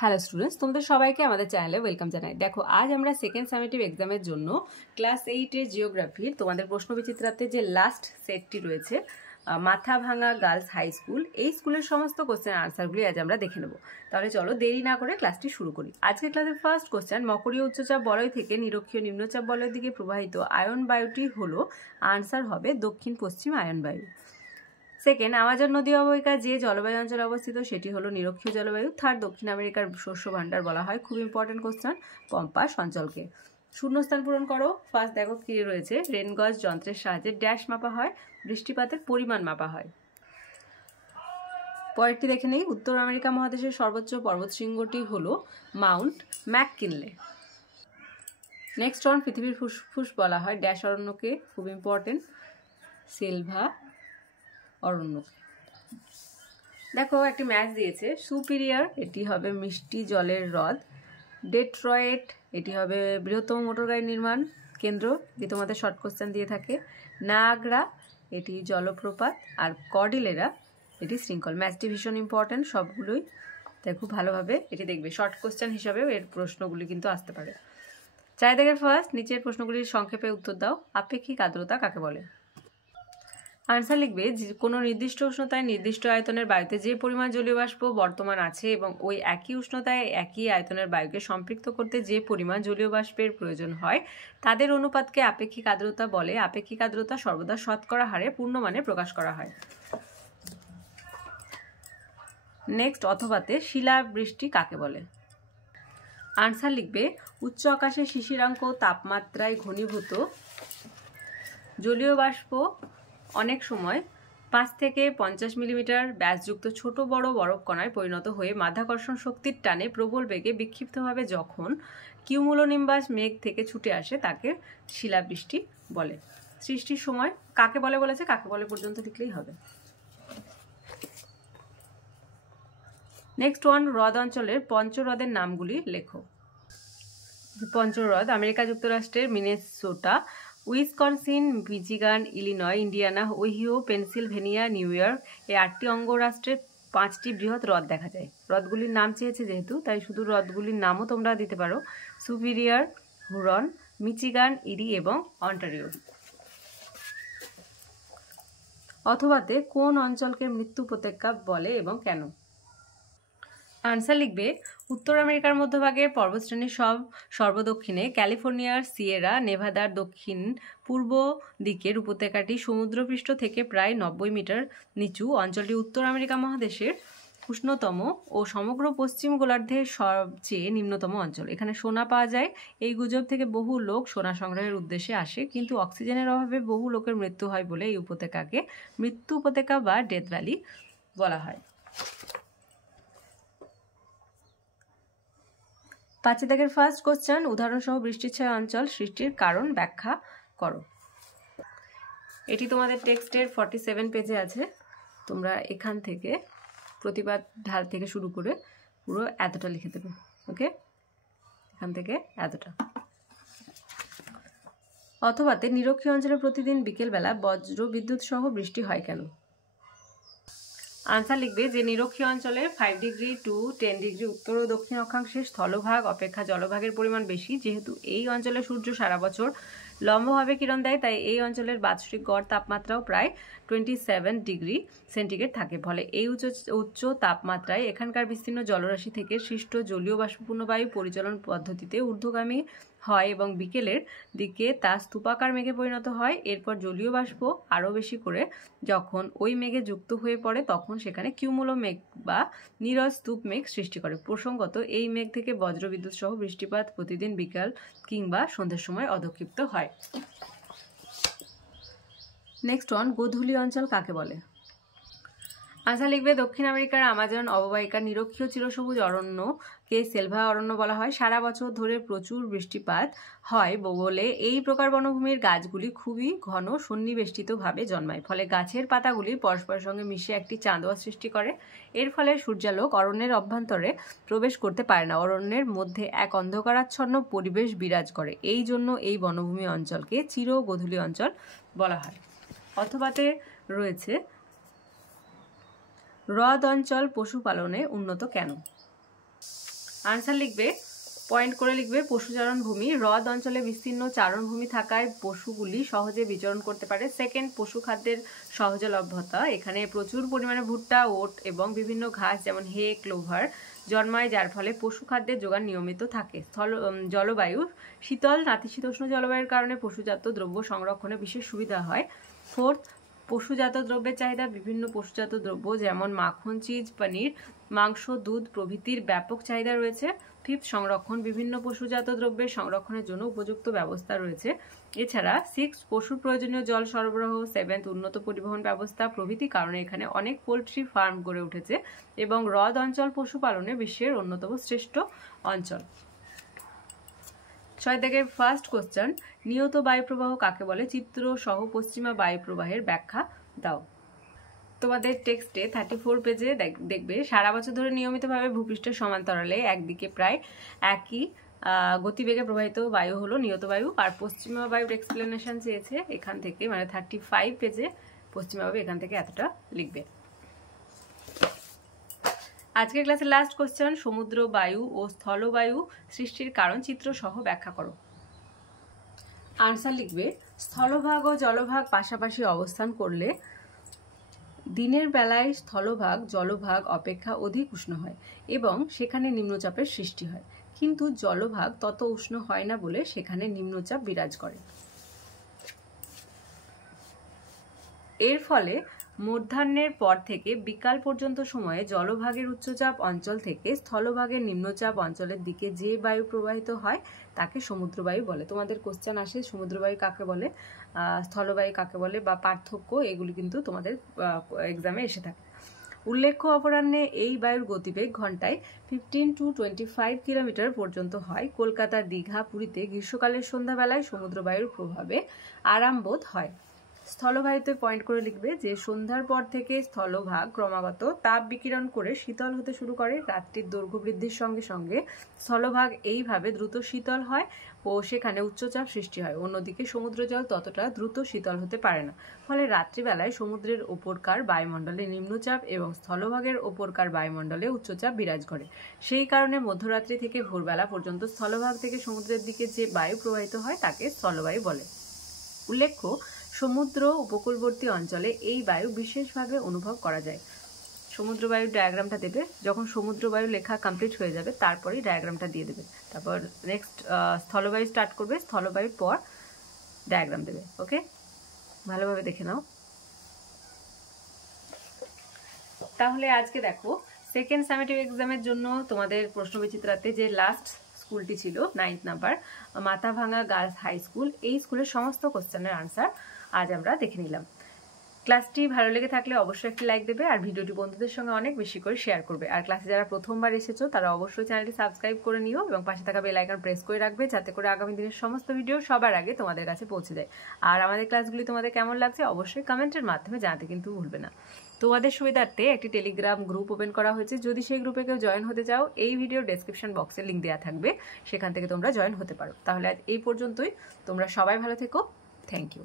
Hello students, তোমাদের সবাইকে আমাদের চ্যানেলে ওয়েলকাম জানাই। দেখো, আজ আমরা সেকেন্ড সামেটিভ এক্সামের জন্য ক্লাস 8-এর জিওগ্রাফির তোমাদের প্রশ্নবিচিত্রাতে যে লাস্ট সেটটি রয়েছে, মাথা ভাঙা গার্লস হাই স্কুল, এই স্কুলের সমস্ত কোশ্চেন আনসারগুলি আজ আমরা দেখে নেব। তাহলে চলো দেরি না করে ক্লাসটি শুরু করি। আজকের ক্লাসের ফার্স্ট কোশ্চেন, মকরীয় উচ্চচাপ বলয় থেকে নিরক্ষীয় নিম্নচাপ বলয়ের দিকে প্রবাহিত আয়ন বায়ুটি হলো, আনসার হবে দক্ষিণ পশ্চিম আয়ন বায়ু। সেকেন্ড, আমাজন নদী অববাহিকা যে জলবায়ু অঞ্চলে অবস্থিত সেটি হলো নিরক্ষীয় জলবায়ু। থার্ড, দক্ষিণ আমেরিকার শস্য ভাণ্ডার বলা হয়, খুব ইম্পর্টেন্ট কোশ্চেন, পম্পাস অঞ্চলকে। শূন্যস্থান পূরণ করো। ফার্স্ট দেখো কি রয়েছে, রেনগজ যন্ত্রের সাহায্যে ড্যাশ মাপা হয়, বৃষ্টিপাতের পরিমাণ মাপা হয়। পরেরটি দেখে নেই, উত্তর আমেরিকা মহাদেশের সর্বোচ্চ পর্বতশৃঙ্গটি হলো মাউন্ট ম্যাককিনলে। নেক্সট অন, পৃথিবীর ফুসফুস বলা হয় ড্যাশ অরণ্যকে, খুব ইম্পর্টেন্ট, সিলভা অরণ্য। দেখো একটি ম্যাচ দিয়েছে, সুপিরিয়র এটি হবে মিষ্টি জলের হ্রদ, ডেট্রয়েট এটি হবে বৃহত্তম মোটরগাড়ি নির্মাণ কেন্দ্র, এটি তোমাদের শর্ট কোশ্চেন দিয়ে থাকে, নায়াগ্রা এটি জলপ্রপাত, আর কর্ডিলেরা এটি শৃঙ্খল। ম্যাচটি ভীষণ ইম্পর্টেন্ট, সবগুলোই তাই খুব ভালোভাবে এটি দেখবে, শর্ট কোশ্চেন হিসাবেও এর প্রশ্নগুলি কিন্তু আসতে পারে। চাই দেখে ফার্স্ট নিচের প্রশ্নগুলির সংক্ষেপে উত্তর দাও। আপেক্ষিক আর্দ্রতা কাকে বলে? আনসার লিখবে, কোনো নির্দিষ্ট উষ্ণতায় নির্দিষ্ট আয়তনের বায়ুতে যে পরিমাণ জলীয় বাষ্প বর্তমান আছে এবং ওই একই উষ্ণতায় একই আয়তনের বায়ুকে সম্পৃক্ত করতে যে পরিমাণ জলীয় বাষ্পের প্রয়োজন হয় তাদের অনুপাতকে আপেক্ষিক আর্দ্রতা বলে। আপেক্ষিক আর্দ্রতা সর্বদা শতকরা হারে পূর্ণমানে প্রকাশ করা হয়। নেক্সট, অথবাতে শিলাবৃষ্টি কাকে বলে? আনসার লিখবে, উচ্চ আকাশে শিশিরাঙ্ক তাপমাত্রায় ঘনীভূত জলীয় বাষ্প অনেক সময় 5 থেকে 50 মিলিমিটার ব্যাসযুক্ত ছোট বড় বরফ কণায় পরিণত হয়ে মাধ্যাকর্ষণ শক্তির টানে প্রবল বেগে বিক্ষিপ্তভাবে যখন কিউমুলোনিম্বাস মেঘ থেকে ছুটে আসে তাকে শিলাবৃষ্টি বলে। সৃষ্টির সময় কাকে বলে বলেছে, কাকে বলে পর্যন্ত লিখলেই হবে। নেক্সট ওয়ান, হ্রদ অঞ্চলের পঞ্চহ্রদের নামগুলি লেখো। পঞ্চহ্রদ আমেরিকা যুক্তরাষ্ট্রের Minnesota, Wisconsin, Michigan, Illinois, Indiana, Ohio, Pennsylvania, new York, এই 8টি অঙ্গরাষ্ট্রের 5টি বৃহৎ হ্রদ দেখা যায়। হ্রদগুলির নাম চেয়েছে যেহেতু, তাই শুধু হ্রদগুলির নামও তোমরা দিতে পারো, সুপিরিয়র, হুরন, মিচিগান, ইরি এবং অন্টারিও। অথবাতে কোন অঞ্চলকে মৃত্যু উপত্যকা বলে এবং কেন? আনসার লিখবে, উত্তর আমেরিকার মধ্যভাগের পর্বতশ্রেণীর সর্বদক্ষিণে ক্যালিফোর্নিয়ার সিয়েরা নেভাদার দক্ষিণ পূর্ব দিকের উপত্যকাটি সমুদ্রপৃষ্ঠ থেকে প্রায় 90 মিটার নিচু। অঞ্চলটি উত্তর আমেরিকা মহাদেশের উষ্ণতম ও সমগ্র পশ্চিম গোলার্ধের সবচেয়ে নিম্নতম অঞ্চল। এখানে সোনা পাওয়া যায়। এই গুজব থেকে বহু লোক সোনা সংগ্রহের উদ্দেশ্যে আসে, কিন্তু অক্সিজেনের অভাবে বহু লোকের মৃত্যু হয় বলে এই উপত্যকাকে মৃত্যু উপত্যকা বা ডেথ ভ্যালি বলা হয়। 5 দাগের ফার্স্ট কোশ্চেন, উদাহরণসহ বৃষ্টিচ্ছায়া অঞ্চল সৃষ্টির কারণ ব্যাখ্যা করো। এটি তোমাদের টেক্সটের 47 পেজে আছে। তোমরা এখান থেকে প্রতিবাদ ঢাল থেকে শুরু করে পুরো এতটা লিখে দেবে। ওকে, এখান থেকে এতটা। অথবাতে নিরক্ষীয় অঞ্চলে প্রতিদিন বিকেলবেলা বজ্র বিদ্যুৎ সহ বৃষ্টি হয় কেন? আনসার লিখবে, যে নিরক্ষীয় অঞ্চলে 5 ডিগ্রি টু 10 ডিগ্রি উত্তর ও দক্ষিণ অক্ষাংশের স্থলভাগ অপেক্ষা জলভাগের পরিমাণ বেশি। যেহেতু এই অঞ্চলে সূর্য সারা বছর লম্বভাবে কিরণ দেয়, তাই এই অঞ্চলের বাৎসরিক গড় তাপমাত্রাও প্রায় 27 ডিগ্রি সেন্টিগ্রেড থাকে। ফলে এই উচ্চ তাপমাত্রায় এখানকার বিস্তীর্ণ জলরাশি থেকে সৃষ্ট জলীয় বাষ্পপূর্ণ বায়ু পরিচালন পদ্ধতিতে ঊর্ধ্বগামী হয় এবং বিকেলের দিকে তা স্তূপাকার মেঘে পরিণত হয়। এরপর জলীয় বাষ্প আরও বেশি করে যখন ওই মেঘে যুক্ত হয়ে পড়ে তখন সেখানে কিউমুলো মেঘ বা নীরজ স্তূপ মেঘ সৃষ্টি করে। প্রসঙ্গত, এই মেঘ থেকে বজ্রবিদ্যুৎ সহ বৃষ্টিপাত প্রতিদিন বিকাল কিংবা সন্ধ্যের সময় অধক্ষিপ্ত হয়। নেক্সট ওয়ান, গোধূলি অঞ্চল কাকে বলে? আনসার লিখবে, দক্ষিণ আমেরিকার আমাজন অববাহিকার নিরক্ষীয় চিরসবুজ অরণ্যকে সেলভা অরণ্য বলা হয়। সারা বছর ধরে প্রচুর বৃষ্টিপাত হয় বলে এই প্রকার বনভূমির গাছগুলি খুবই ঘন সন্নিবেষ্টিতভাবে জন্মায়। ফলে গাছের পাতাগুলি পরস্পরের সঙ্গে মিশে একটি চাঁদোয়া সৃষ্টি করে। এর ফলে সূর্যালোক অরণ্যের অভ্যন্তরে প্রবেশ করতে পারে না। অরণ্যের মধ্যে এক অন্ধকারাচ্ছন্ন পরিবেশ বিরাজ করে। এই জন্য এই বনভূমি অঞ্চলকে চির গোধূলি অঞ্চল বলা হয়। অথবাতে রয়েছে, হ্রদ অঞ্চল পশুপালনে উন্নত কেন? আনসার লিখবে, পয়েন্ট করে লিখবে পশুচারণ ভূমি। হ্রদ অঞ্চলে বিস্তীর্ণ চারণভূমি থাকায় পশুগুলি সহজে বিচরণ করতে পারে। সেকেন্ড, পশু খাদ্যের সহজলভ্যতা। এখানে প্রচুর পরিমাণে ভুট্টা, ওট এবং বিভিন্ন ঘাস যেমন হে, ক্লোভার জন্মায়, যার ফলে পশু খাদ্যের যোগান নিয়মিত থাকে। জলবায়ু শীতল নাতিশীতোষ্ণ জলবায়ুর কারণে পশুজাত দ্রব্য সংরক্ষণে বিশেষ সুবিধা হয়। ফোর্থ, পশুজাত দ্রব্যের চাহিদা। বিভিন্ন পশুজাত দ্রব্য যেমন মাখন, চিজ, পনির, মাংস, দুধ প্রভৃতির ব্যাপক চাহিদা রয়েছে। ফিফথ, সংরক্ষণ। বিভিন্ন পশুজাত দ্রব্যের সংরক্ষণের জন্য উপযুক্ত ব্যবস্থা রয়েছে। এছাড়া সিক্স, পশুর প্রয়োজনীয় জল সরবরাহ। সেভেন্থ, উন্নত পরিবহন ব্যবস্থা প্রভৃতি কারণে এখানে অনেক পোল্ট্রি ফার্ম গড়ে উঠেছে এবং হ্রদ অঞ্চল পশুপালনে বিশ্বের অন্যতম শ্রেষ্ঠ অঞ্চল। 6 দাগের ফার্স্ট কোশ্চেন, নিয়ত বায়ুপ্রবাহ কাকে বলে? চিত্র সহ পশ্চিমা বায়ুপ্রবাহের ব্যাখ্যা দাও। তোমাদের টেক্সটে 34 পেজে দেখবে, সারা বছর ধরে নিয়মিতভাবে ভূপৃষ্ঠের সমান্তরালে একদিকে প্রায় একই গতিবেগে প্রবাহিত বায়ু হলো নিয়ত বায়ু। আর পশ্চিমা বায়ুর এক্সপ্লেনেশন চেয়েছে এখান থেকে, মানে 35 পেজে পশ্চিমা বায়ু, এখান থেকে এতটা লিখবে। আজকের ক্লাসের লাস্ট কোশ্চেন, সমুদ্র বায়ু ও স্থলবায়ু সৃষ্টির কারণ চিত্র সহ ব্যাখ্যা করো। আনসার লিখবে, স্থলভাগ ও জলভাগ পাশাপাশি অবস্থান করলে দিনের বেলায় স্থলভাগ জলভাগ অপেক্ষা অধিক উষ্ণ হয় এবং সেখানে নিম্নচাপের সৃষ্টি হয়, কিন্তু জলভাগ তত উষ্ণ হয় না বলে সেখানে নিম্নচাপ বিরাজ করে। এর ফলে মধ্যাহ্নের পর থেকে বিকাল পর্যন্ত সময়ে জলভাগের উচ্চচাপ অঞ্চল থেকে স্থলভাগের নিম্নচাপ অঞ্চলের দিকে যে বায়ু প্রবাহিত হয় তাকে সমুদ্রবায়ু বলে। তোমাদের কোশ্চেন আসে সমুদ্রবায়ু কাকে বলে, স্থলবায়ু কাকে বলে, বা পার্থক্য, এগুলি কিন্তু তোমাদের এক্সামে এসে থাকে। উল্লেখ্য, অপরাহ্নে এই বায়ুর গতিবেগ ঘন্টায় 15 to 25 কিলোমিটার পর্যন্ত হয়। কলকাতা, দীঘা, পুরীতে গ্রীষ্মকালের সন্ধ্যাবেলায় সমুদ্রবায়ুর প্রভাবে আরামবোধ হয়। স্থলবায়ুতে পয়েন্ট করে লিখবে যে সন্ধ্যার পর থেকে স্থলভাগ ক্রমাগত তাপ বিকিরণ করে শীতল হতে শুরু করে। রাত্রির দৈর্ঘ্য বৃদ্ধির সঙ্গে সঙ্গে স্থলভাগ এইভাবে দ্রুত শীতল হয় ও সেখানে উচ্চচাপ সৃষ্টি হয়। অন্যদিকে সমুদ্র জল ততটা দ্রুত শীতল হতে পারে না, ফলে রাত্রিবেলায় সমুদ্রের ওপরকার বায়ুমণ্ডলে নিম্নচাপ এবং স্থলভাগের ওপরকার বায়ুমণ্ডলে উচ্চচাপ বিরাজ করে। সেই কারণে মধ্যরাত্রি থেকে ভোরবেলা পর্যন্ত স্থলভাগ থেকে সমুদ্রের দিকে যে বায়ু প্রবাহিত হয় তাকে স্থলবায়ু বলে। উল্লেখ্য, সমুদ্র উপকূলবর্তী অঞ্চলে এই বায়ু বিশেষভাবে অনুভব করা যায়। সমুদ্র বায়ুর ডায়াগ্রামটা দেবে, যখন সমুদ্র বায়ু লেখা কমপ্লিট হয়ে যাবে তারপরেই ডায়াগ্রামটা দিয়ে দেবে। তারপর নেক্সট স্থলবায়ু স্টার্ট করবে, স্থলবায়ুর পর ডায়াগ্রাম দেবে। ওকে, ভালোভাবে দেখে নাও। তাহলে আজকে দেখো, সেকেন্ড সামেটিভ এক্সামের জন্য তোমাদের প্রশ্নবিচিত্রাতে যে লাস্ট স্কুলটি ছিল 9th number Mathabhanga girls high school, এই স্কুলের সমস্ত কোশ্চেনের আনসার আজ আমরা দেখে নিলাম। ক্লাসটি ভালো লেগে থাকলে অবশ্যই একটি লাইক দেবে আর ভিডিওটি বন্ধুদের সঙ্গে অনেক বেশি করে শেয়ার করবে। আর ক্লাসে যারা প্রথমবার এসেছো তারা অবশ্যই চ্যানেলটি সাবস্ক্রাইব করে নিও এবং পাশে থাকা বেল আইকন প্রেস করে রাখবে, যাতে করে আগামী দিনের সমস্ত ভিডিও সবার আগে তোমাদের কাছে পৌঁছে যায়। আর আমাদের ক্লাসগুলি তোমাদের কেমন লাগছে অবশ্যই কমেন্টের মাধ্যমে জানাতে কিন্তু ভুলবে না। তোমাদের সুবিধার্থে একটি টেলিগ্রাম গ্রুপ ওপেন করা হয়েছে, যদি সেই গ্রুপে কেউ জয়েন হতে চাও এই ভিডিওর ডেসক্রিপশন বক্সে লিঙ্ক দেওয়া থাকবে, সেখান থেকে তোমরা জয়েন হতে পারো। তাহলে আজ এই পর্যন্তই, তোমরা সবাই ভালো থেকো, থ্যাংক ইউ।